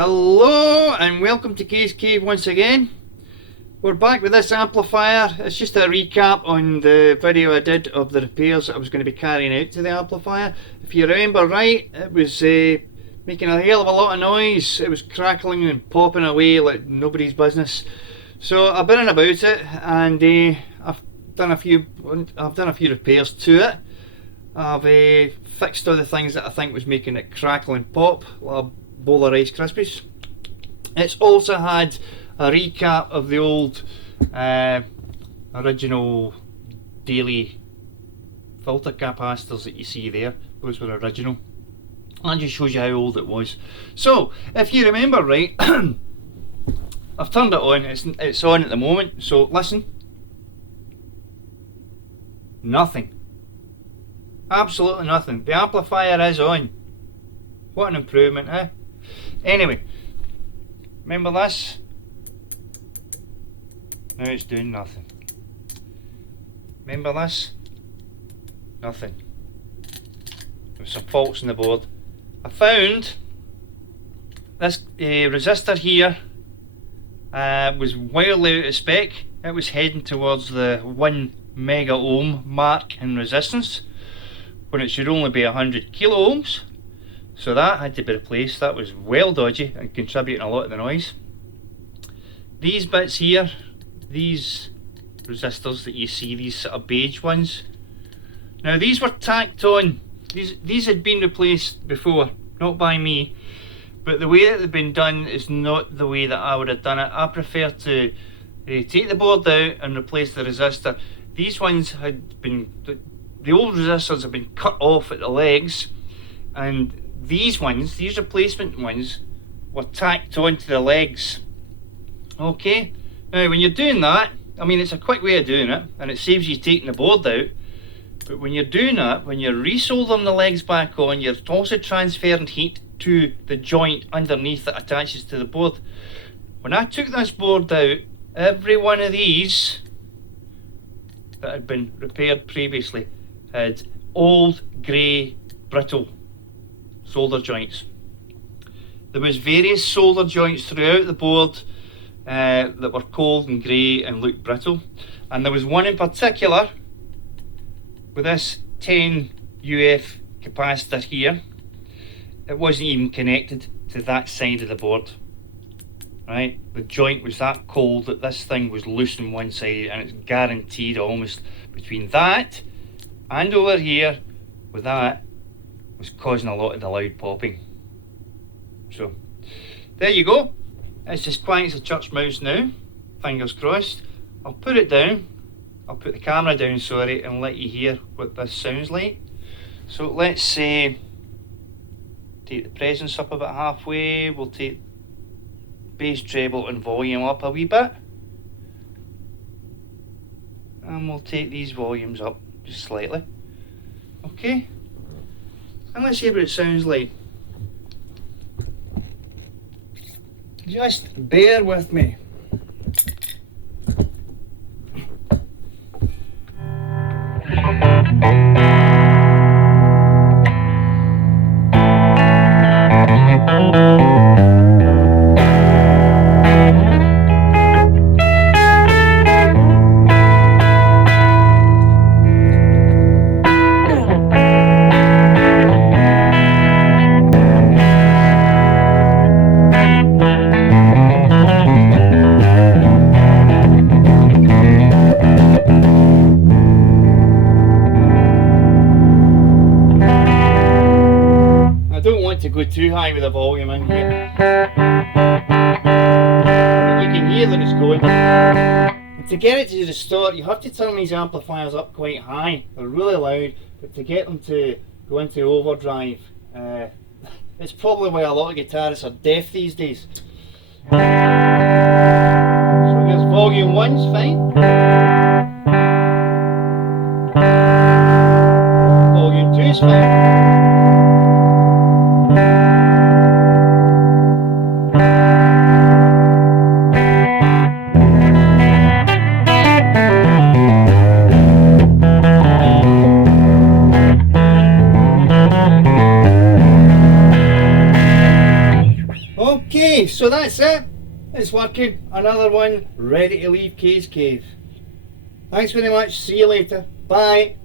Hello and welcome to Kay's Cave once again. We're back with this amplifier. It's just a recap on the video I did of the repairs that I was going to be carrying out to the amplifier. If you remember right, it was making a hell of a lot of noise. It was crackling and popping away like nobody's business. So I've been in about it, and I've done a few repairs to it. I've fixed all the things that I think was making it crackle and pop, like a bowl of Rice Krispies. It's also had a recap of the old original daily filter capacitors that you see there. Those were original. And just shows you how old it was. So if you remember right, I've turned it on. It's on at the moment. So listen. Nothing. Absolutely nothing. The amplifier is on. What an improvement, eh? Anyway, remember this? Now it's doing nothing. Remember this? Nothing. There's some faults in the board. I found this resistor here was wildly out of spec. It was heading towards the 1 mega ohm mark in resistance when it should only be 100 kilo ohms. So that had to be replaced. That was well dodgy and contributing a lot of the noise. These bits here, these resistors that you see, these sort of beige ones, now these were tacked on. These had been replaced before, not by me, but the way that they've been done is not the way that I would have done it. I prefer to take the board out and replace the resistor. These ones had been, the old resistors have been cut off at the legs, and these ones, these replacement ones, were tacked onto the legs. Okay, now when you're doing that, I mean, it's a quick way of doing it and it saves you taking the board out, but when you're doing that, when you're resoldering the legs back on, you're also transferring heat to the joint underneath that attaches to the board. When I took this board out, every one of these that had been repaired previously had old grey brittle solder joints. There was various solder joints throughout the board that were cold and grey and looked brittle, and there was one in particular with this 10 UF capacitor here. It wasn't even connected to that side of the board, right? The joint was that cold that this thing was loose on one side, and it's guaranteed almost between that and over here with that was causing a lot of the loud popping. So there you go. It's as quiet as a church mouse now, fingers crossed. I'll put it down, I'll put the camera down, sorry, and let you hear what this sounds like. So let's take the presence up about halfway. We'll take bass, treble and volume up a wee bit, and we'll take these volumes up just slightly. Okay, and let's hear what it sounds like. Just bear with me. To go too high with the volume in here, but you can hear that it's going. And to get it to distort, you have to turn these amplifiers up quite high. They're really loud, but to get them to go into overdrive, it's probably why a lot of guitarists are deaf these days. So here's volume 1's fine. Volume 2's fine. Okay, so that's it. It's working. Another one ready to leave Kay's cave. Thanks very much. See you later. Bye.